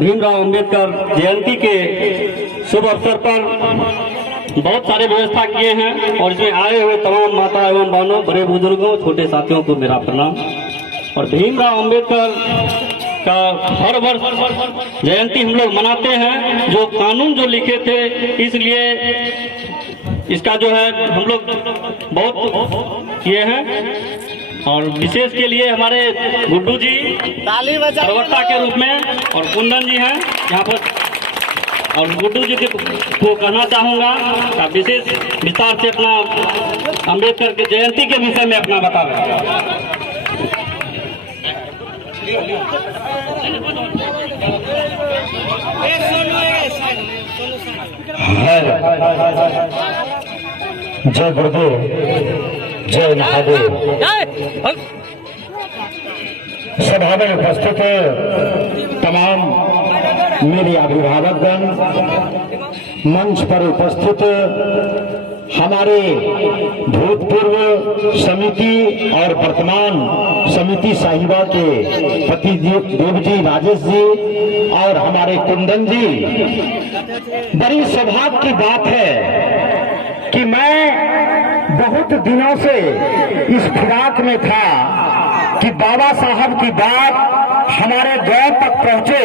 भीमराव अंबेडकर जयंती के शुभ अवसर पर बहुत सारे व्यवस्था किए हैं और इसमें आए हुए तमाम माता एवं बहनों, बड़े बुजुर्गों, छोटे साथियों को मेरा प्रणाम। और भीमराव अंबेडकर का हर वर्ष जयंती हम लोग मनाते हैं। जो कानून जो लिखे थे, इसलिए इसका जो है हम लोग बहुत किए हैं। और विशेष के लिए हमारे गुड्डू जी प्रवक्ता के रूप में और कुंदन जी हैं यहाँ पर। और गुड्डू जी को कहना चाहूँगा कि विशेष विस्तार से अपना अंबेडकर के जयंती के विषय में अपना बतावें। जय गुरुदेव, जय महादेव। सभा में उपस्थित तमाम मेरे अभिभावकगण, मंच पर उपस्थित हमारे भूतपूर्व समिति और वर्तमान समिति साहिबा के पति देव जी, राजेश जी और हमारे कुंदन जी, बड़ी सौभाग्य की बात है कि मैं बहुत दिनों से इस फिराक में था कि बाबा साहब की बात हमारे गांव तक पहुंचे,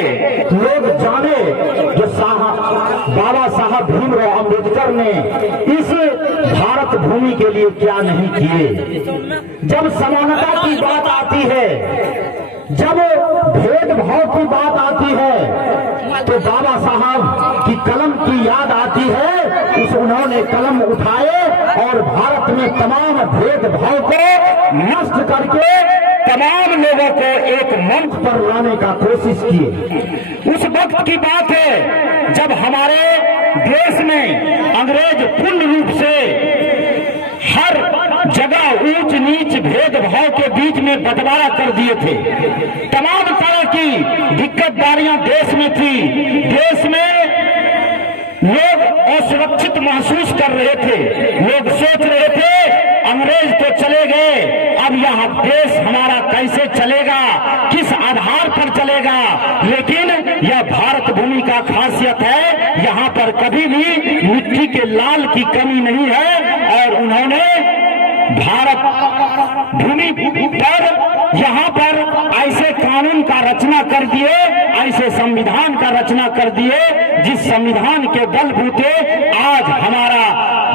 लोग जाने कि बाबा साहब भीमराव अंबेडकर ने इस भारत भूमि के लिए क्या नहीं किए। जब समानता की बात आती है, जब भेदभाव की बात आती है, तो बाबा साहब की कलम की याद आती है। उन्होंने कलम उठाए और भारत में तमाम भेदभाव को नष्ट करके तमाम लोगों को एक मंच पर लाने का कोशिश किए। उस वक्त की बात है जब हमारे देश में अंग्रेज पूर्ण रूप से हर जगह ऊंच नीच भेदभाव के बीच में बंटवारा कर दिए थे। तमाम तरह की दिक्कतदारियां देश में थी। देश में लोग असुरक्षित महसूस कर रहे थे। लोग सोच रहे थे अंग्रेज तो चले गए, अब यह देश हमारा कैसे चलेगा, किस आधार पर चलेगा। लेकिन यह भारत भूमि का खासियत है, यहाँ पर कभी भी मिट्टी के लाल की कमी नहीं है। और उन्होंने भारत भूमि पर यहाँ पर ऐसे कानून का रचना कर दिए, ऐसे संविधान का रचना कर दिए, जिस संविधान के बलबूते आज हमारा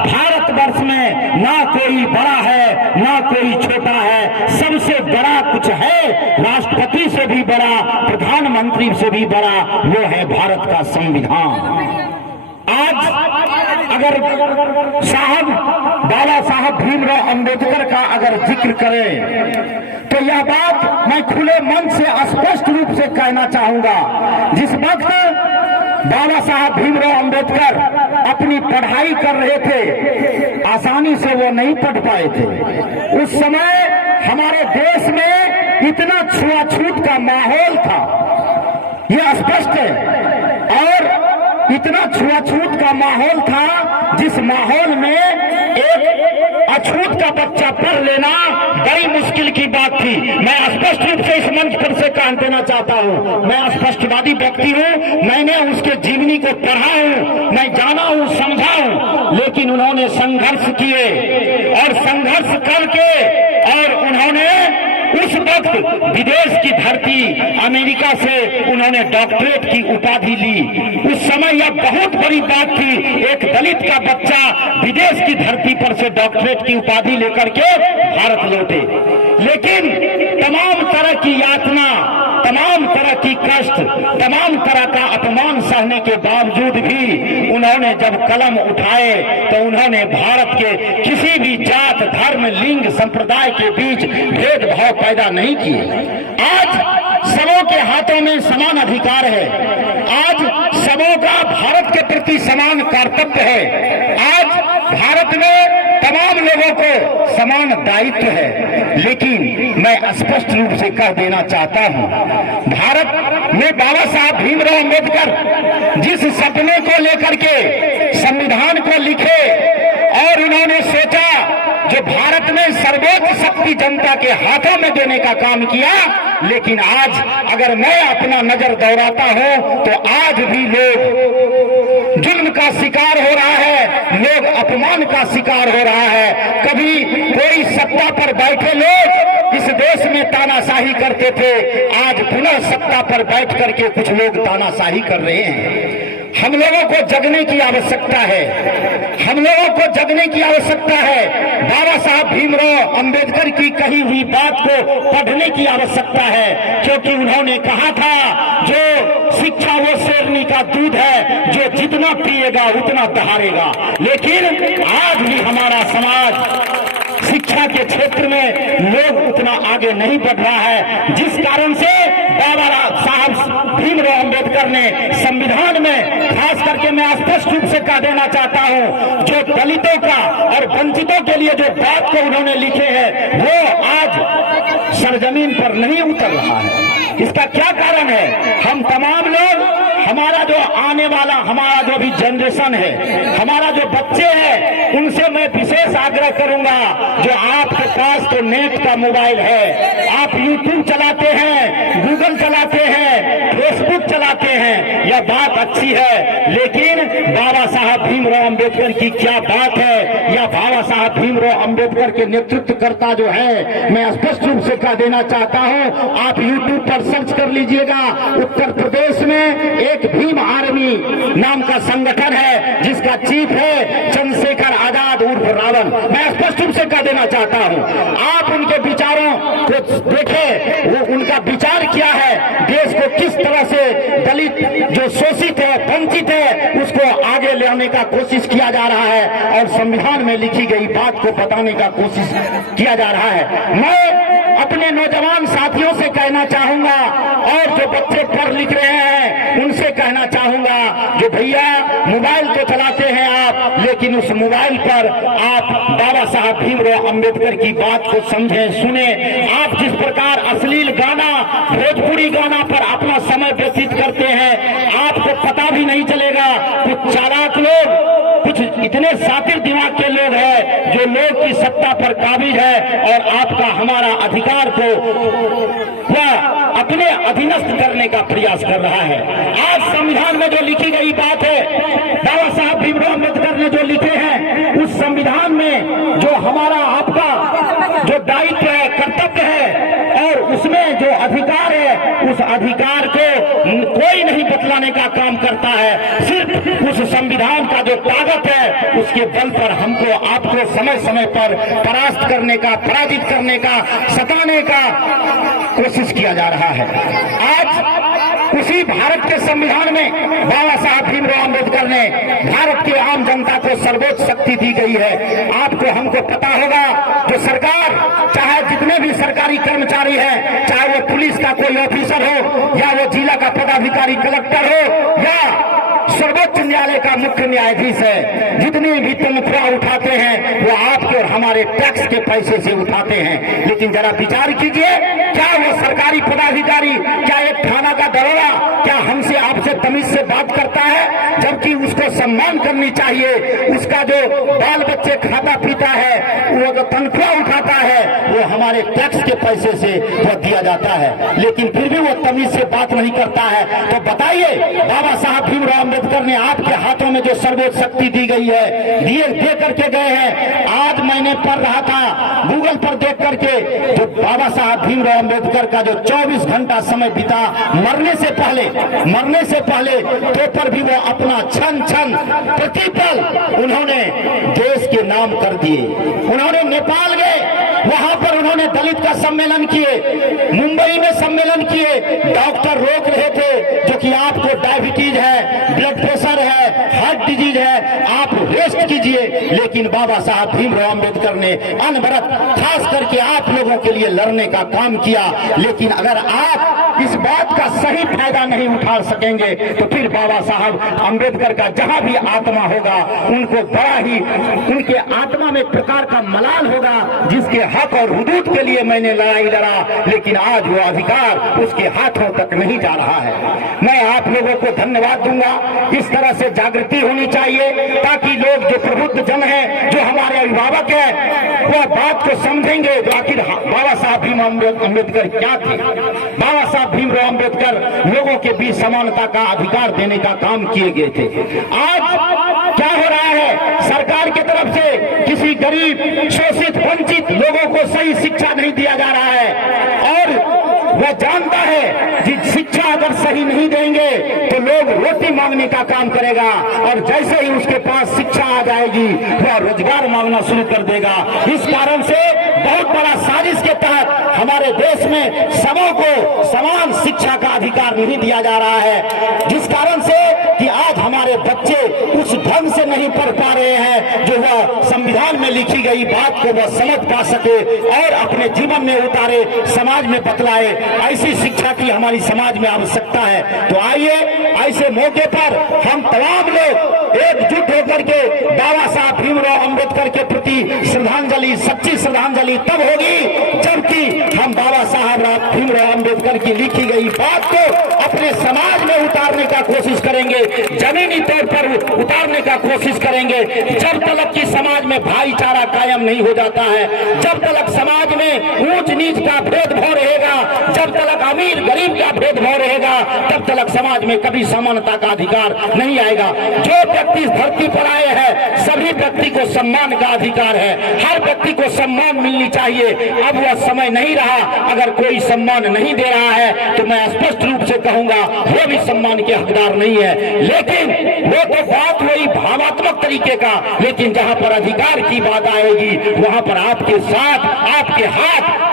भारतवर्ष में ना कोई बड़ा है ना कोई छोटा है। सबसे बड़ा कुछ है, राष्ट्रपति से भी बड़ा, प्रधानमंत्री से भी बड़ा, वो है भारत का संविधान। आज अगर साहब बाबा साहब भीमराव अंबेडकर का अगर जिक्र करें तो यह बात मैं खुले मन से स्पष्ट रूप से कहना चाहूंगा। जिस वक्त बाबा साहब भीमराव अंबेडकर अपनी पढ़ाई कर रहे थे, आसानी से वो नहीं पढ़ पाए थे। उस समय हमारे देश में इतना छुआछूत का माहौल था, यह स्पष्ट है। और इतना छुआछूत का माहौल था, जिस माहौल में एक अछूत का बच्चा पढ़ लेना बड़ी मुश्किल की बात थी। मैं स्पष्ट रूप से इस मंच पर से कह देना चाहता हूँ, मैं स्पष्टवादी व्यक्ति हूँ, मैंने उसके जीवनी को पढ़ा हूँ, मैं जाना हूँ, समझा हूँ। लेकिन उन्होंने संघर्ष किए और संघर्ष करके और उन्होंने उस वक्त विदेश की धरती अमेरिका से उन्होंने डॉक्टरेट की उपाधि ली। उस समय यह बहुत बड़ी बात थी, एक दलित का बच्चा विदेश की धरती पर से डॉक्टरेट की उपाधि लेकर के भारत लौटे। लेकिन तमाम तरह की यातना, तमाम तरह की कष्ट, तमाम तरह का अपमान सहने के बावजूद भी उन्होंने जब कलम उठाए तो उन्होंने भारत के किसी भी जात, धर्म, लिंग, संप्रदाय के बीच भेदभाव पैदा नहीं किए। आज सबों के हाथों में समान अधिकार है। आज सबों का भारत के प्रति समान कर्तव्य है। आज भारत में तमाम लोगों को समान दायित्व है। लेकिन मैं स्पष्ट रूप से कह देना चाहता हूं, भारत में बाबा साहब भीमराव अंबेडकर जिस सपने को लेकर के संविधान को लिखे और उन्होंने सोचा जो जो भारत में सर्वोच्च शक्ति जनता के हाथों में देने का काम किया। लेकिन आज अगर मैं अपना नजर दौड़ाता हूं तो आज भी लोग जुल्म का शिकार हो रहा है, लोग अपमान का शिकार हो रहा है। कभी कोई सत्ता पर बैठे लोग इस देश में तानाशाही करते थे, आज पुनः सत्ता पर बैठ करके कुछ लोग तानाशाही कर रहे हैं। हम लोगों को जगने की आवश्यकता है, हम लोगों को जगने की आवश्यकता है। बाबा साहब भीमराव अंबेडकर की कही हुई बात को पढ़ने की आवश्यकता है, क्योंकि उन्होंने कहा था जो शिक्षा वो शेरनी का दूध है, जो जितना पिएगा उतना दहाड़ेगा। लेकिन आज भी हमारा समाज शिक्षा के क्षेत्र में लोग उतना आगे नहीं बढ़ रहा है, जिस कारण से बाबा साहब भीमराव अंबेडकर ने संविधान में खास करके मैं स्पष्ट रूप से कह देना चाहता हूं, जो दलितों का और वंचितों के लिए जो बात को उन्होंने लिखे हैं वो आज सरजमीन पर नहीं उतर रहा है। इसका क्या कारण है? हम तमाम लोग, हमारा जो आने वाला हमारा जो भी जनरेशन है, हमारा जो बच्चे हैं, उनसे मैं विशेष आग्रह करूंगा, जो आपके पास तो नेट का मोबाइल है, आप यूट्यूब चलाते हैं, गूगल चलाते हैं, फेसबुक चलाते हैं, यह बात अच्छी है। लेकिन बाबा साहब भीमराव अंबेडकर की क्या बात है, या बाबा साहब भीमराव अंबेडकर के नेतृत्वकर्ता जो है, मैं स्पष्ट रूप से कह देना चाहता हूं, आप यूट्यूब पर सर्च कर लीजिएगा। उत्तर प्रदेश में एक भीम आर्मी नाम का संगठन है, जिसका चीफ है चंद्रशेखर आजाद उर्फ रावण। मैं स्पष्ट रूप से कह देना चाहता हूं, आप उनके विचारों को देखें, वो उनका विचार क्या है, देश को किस तरह से दलित जो शोषित है, वंचित है, उसको आगे लाने का कोशिश किया जा रहा है और संविधान में लिखी गई बात को बताने का कोशिश किया जा रहा है। मैं अपने नौजवान साथियों से कहना चाहूंगा और जो बच्चे पढ़ लिख रहे हैं उनसे कहना चाहूंगा, जो भैया मोबाइल तो चलाते हैं आप, लेकिन उस मोबाइल पर आप बाबा साहब भीमराव अंबेडकर की बात को समझें, सुने। आप जिस प्रकार अश्लील गाना, भोजपुरी गाना पर अपना समय व्यतीत करते हैं, आपको पता भी नहीं चलेगा। कुछ चालाक लोग, कुछ इतने शातिर दिमाग के लोग हैं जो लोग की सत्ता पर काबिज है और आपका हमारा अधिकार को अपने अधीनस्थ करने का प्रयास कर रहा है। आज संविधान में जो लिखी गई बात है, बाबा साहब भीमराव अंबेडकर ने जो लिखे हैं, उस संविधान में जो हमारा आपका जो दायित्व है, कर्तव्य है और उसमें जो अधिकार है, उस अधिकार को कोई नहीं बतलाने का काम करता है। सिर्फ उस संविधान का जो ताकत है, उसके बल पर हमको आपको समय समय पर परास्त करने का, पराजित करने का, सताने का कोशिश किया जा रहा है। आज उसी भारत के संविधान में बाबा साहब भीमराव अंबेडकर ने भारत की आम जनता को सर्वोच्च शक्ति दी गई है। आपको हमको पता होगा, जो सरकार, चाहे जितने भी सरकारी कर्मचारी हैं, चाहे वो पुलिस का कोई ऑफिसर हो या वो जिला का पदाधिकारी, कलेक्टर हो या सर्वोच्च न्यायालय का मुख्य न्यायाधीश है, जितनी भी तनख्वाह उठाते हैं वो आपके और हमारे टैक्स के पैसे से उठाते हैं। लेकिन जरा विचार कीजिए, क्या वो सरकारी पदाधिकारी, क्या एक थाना का दरोगा, क्या हमसे आपसे तमीज से बात करता है? जबकि उसको सम्मान करनी चाहिए। उसका जो बाल बच्चे खाता पीता है, वो जो तनख्वाह उठाता है, वो हमारे टैक्स के पैसे से वो दिया जाता है, लेकिन फिर भी वो तमीज से बात नहीं करता है। तो बताइए, बाबा साहब भीमराव अंबेडकर ने आपके हाथों में जो सर्वोच्च शक्ति दी गई है, दे करके गए हैं। आज मैंने पढ़ रहा था गूगल पर देख करके, जो बाबा साहब भीमराव अंबेडकर का जो 24 घंटा समय बीता, मरने से पहले पेपर भी वो अपना क्षण क्षण प्रतिपल उन्होंने देश के नाम कर दिए। उन्होंने नेपाल गए, वहां पर उन्होंने दलित का सम्मेलन किए, मुंबई में सम्मेलन किए। डॉक्टर रोक रहे थे जो कि आपको डायबिटीज है, ब्लड प्रेशर है, हार्ट डिजीज है, आप रेस्ट कीजिए। लेकिन बाबा साहब भीमराव अंबेडकर ने अनवरत खास करके आप लोगों के लिए लड़ने का काम किया। लेकिन अगर आप इस बात का सही फायदा नहीं उठा सकेंगे तो फिर बाबा साहब अंबेडकर का जहां भी आत्मा होगा, उनको बड़ा ही उनके आत्मा में एक प्रकार का मलाल होगा, जिसके हक और हुदूद के लिए मैंने लड़ाई लड़ा, लेकिन आज वो अधिकार उसके हाथों तक नहीं जा रहा है। मैं आप लोगों को धन्यवाद दूंगा। इस तरह से जागृति होनी चाहिए ताकि लोग जो प्रबुद्ध जन है हैं, जो हमारे अभिभावक हैं, वह बात को समझेंगे। तो आखिर बाबा साहब भीम अम्बेडकर क्या थे? बाबा साहब भीमराव अम्बेडकर लोगों के बीच समानता का अधिकार देने का काम किए गए थे। आज क्या हो रहा है? सरकार की तरफ से किसी गरीब, शोषित, वंचित लोगों को सही शिक्षा नहीं दिया जा रहा है, और वह जानता है कि शिक्षा अगर सही नहीं देंगे तो लोग रोटी मांगने का काम करेगा, और जैसे ही उसके पास शिक्षा आ जाएगी वह रोजगार मांगना शुरू कर देगा। इस कारण से बहुत बड़ा साजिश के तहत हमारे देश में सबों को समान शिक्षा का अधिकार नहीं दिया जा रहा है, जिस कारण से कि आज हमारे बच्चे उस ढंग से नहीं पढ़ पा रहे हैं जो वह संविधान में लिखी गई बात को वह समझ पा सके और अपने जीवन में उतारे, समाज में बतलाए। ऐसी शिक्षा की हमारी समाज में आवश्यकता है। तो आइए, ऐसे मौके पर हम तमाम लोग एकजुट होकर के बाबा साहब भीमराव अम्बेडकर के प्रति श्रद्धांजलि, सच्ची श्रद्धांजलि तब होगी जबकि हम बाबा साहब भीमराव अम्बेडकर की लिखी गई बात को अपने समाज में उतारने का कोशिश करेंगे, जमीनी तौर पर उतारने का कोशिश करेंगे। जब तक कि समाज में भाईचारा कायम नहीं हो जाता है, जब तक समाज में ऊंच नीच का भेदभाव रहेगा, जब तक अमीर गरीब का भेदभाव रहेगा, तब तक समाज में कभी समानता का अधिकार नहीं आएगा। जो व्यक्ति धरती पर आए हैं सभी व्यक्ति को सम्मान का अधिकार है, हर व्यक्ति को सम्मान मिलनी चाहिए। अब वह समय नहीं रहा, अगर कोई सम्मान नहीं दे रहा है तो मैं स्पष्ट रूप से कहूंगा वो भी सम्मान के हकदार नहीं है। लेकिन वो तो बात वही भावात्मक तरीके का, लेकिन जहां पर अधिकार की बात आएगी वहां पर आपके साथ, आपके हाथ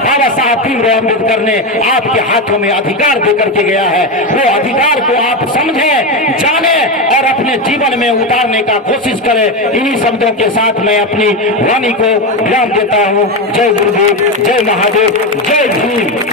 बाबा साहब भीमराव अम्बेडकर ने आपके हाथों में अधिकार देकर के गया है। वो अधिकार को आप समझें, जानें और अपने जीवन में उतारने का कोशिश करें। इन्हीं शब्दों के साथ मैं अपनी वाणी को विराम देता हूं। जय गुरुदेव, जय महादेव, जय भीम।